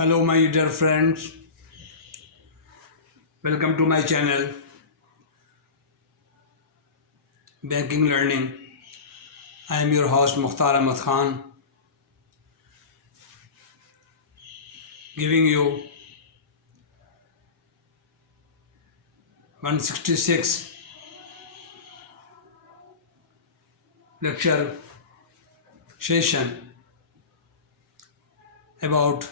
Hello, my dear friends. Welcome to my channel, Banking Learning. I am your host, Mukhtar Ahmad Khan, giving you 166 lecture session about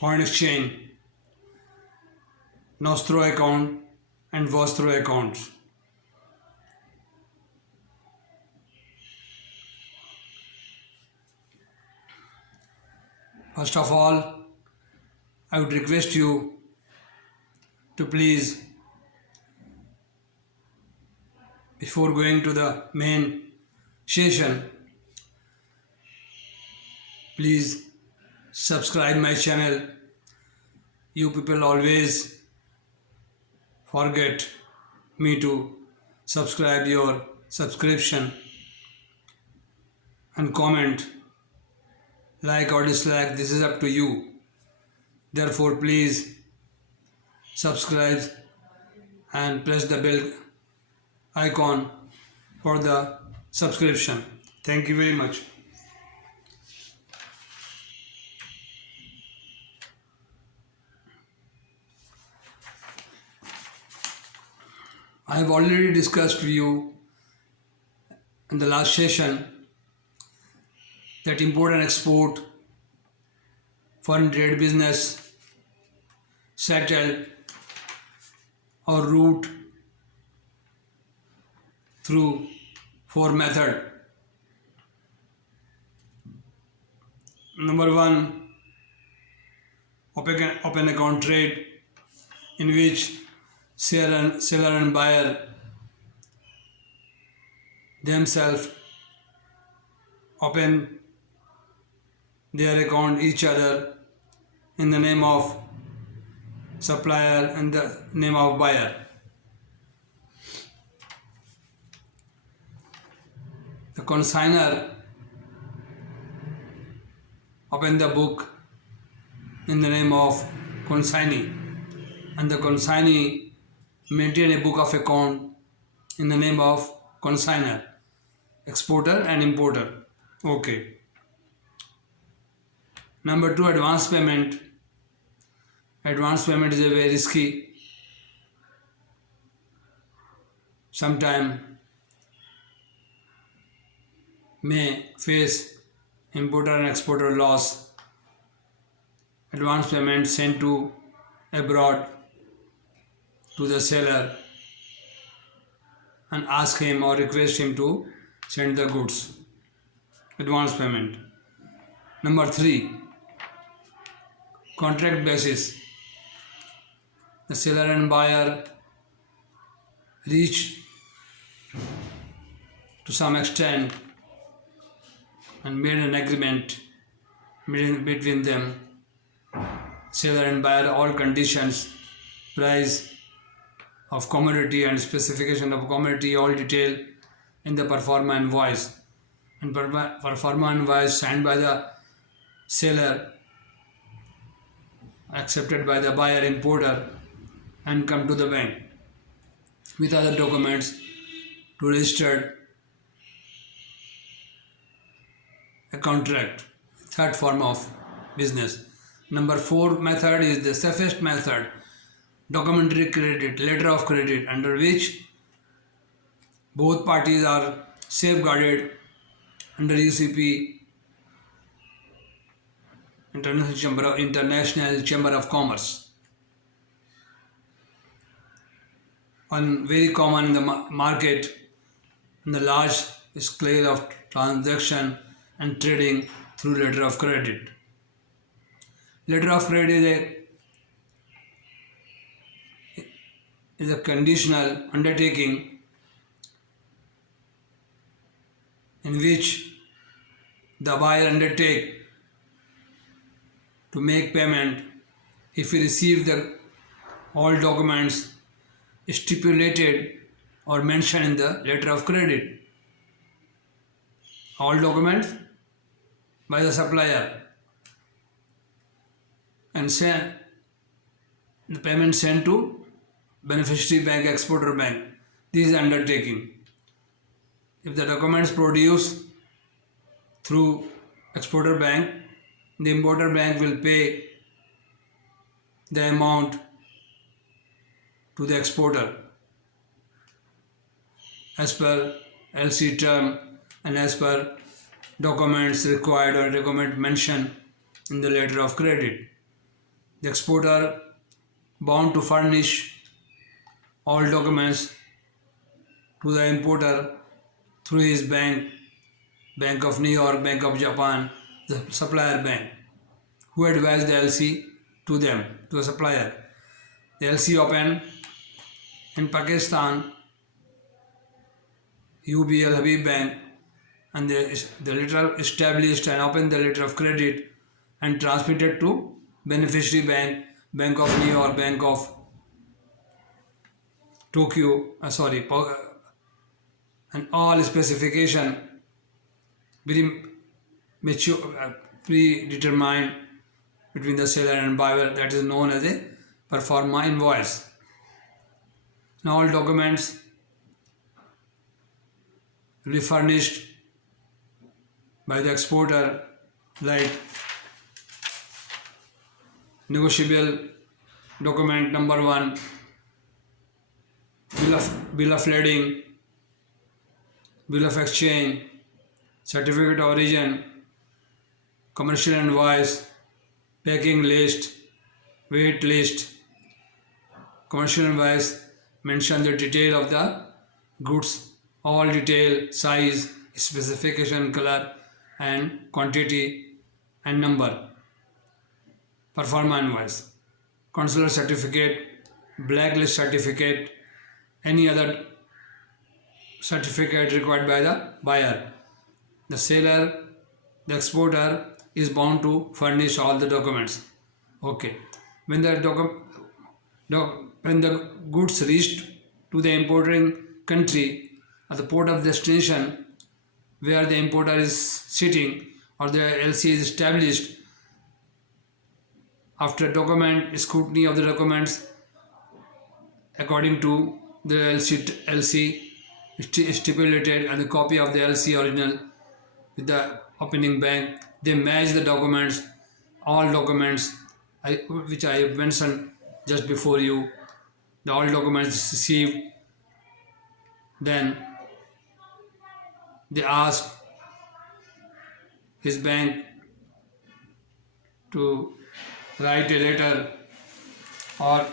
foreign exchange, Nostro account and Vostro accounts. First of all, I would request you to please, before going to the main session, please subscribe my channel. You people always forget me to subscribe your subscription and comment, like or dislike. This is up to you. Therefore, please subscribe and press the bell icon for the subscription. Thank you very much. I have already discussed with you in the last session that import and export, foreign trade business, settled or route through four methods. Number one, open account trade, in which seller and buyer themselves open their account each other in the name of supplier and the name of buyer. The consignor open the book in the name of consignee, and the consignee maintain a book of account in the name of consignor, exporter and importer. Okay. Number two, advance payment. Advance payment is a very risky. Sometimes may face importer and exporter loss. Advance payment sent to abroad to the seller and ask him or request him to send the goods. Advance payment. Number three, contract basis. The seller and buyer reach to some extent and made an agreement between them, seller and buyer, all conditions, price of commodity and specification of commodity, all detail in the performa invoice, and performa invoice signed by the seller, accepted by the buyer importer, and come to the bank with other documents to register a contract. Third form of business. Number four method is the safest method, documentary credit, letter of credit, under which both parties are safeguarded under UCP, International Chamber of Commerce. One very common in the market, in the large scale of transaction and trading through letter of credit. Letter of credit is a conditional undertaking in which the buyer undertake to make payment if he receives the all documents stipulated or mentioned in the letter of credit. All documents by the supplier and send the payment sent to beneficiary bank, exporter bank. This is undertaking. If the documents produced through exporter bank, the importer bank will pay the amount to the exporter as per LC term and as per documents required or document mentioned in the letter of credit. The exporter bound to furnish all documents to the importer through his bank, Bank of New York, Bank of Japan, the supplier bank, who advised the LC to them, to the supplier. The LC opened in Pakistan, UBL Habib Bank, and the letter established and opened the letter of credit and transmitted to beneficiary bank, Bank of New York, Bank of Tokyo, and all specification very mature, predetermined between the seller and buyer, that is known as a pro forma invoice. Now all documents will be furnished by the exporter, like negotiable document number 1, bill of lading, bill of exchange, certificate of origin, commercial invoice, packing list, weight list. Commercial invoice mention the detail of the goods, all detail, size, specification, color and quantity and number. Pro forma invoice, consular certificate, blacklist certificate, any other certificate required by the buyer. The seller, the exporter is bound to furnish all the documents. Okay. When the goods reached to the importing country at the port of destination where the importer is sitting or the LC is established, after document scrutiny of the documents according to the LC stipulated and the copy of the LC original with the opening bank, they match the documents, all documents which I have mentioned just before you, the all documents received. Then they ask his bank to write a letter or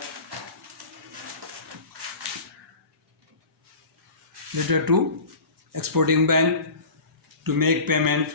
letter to exporting bank to make payment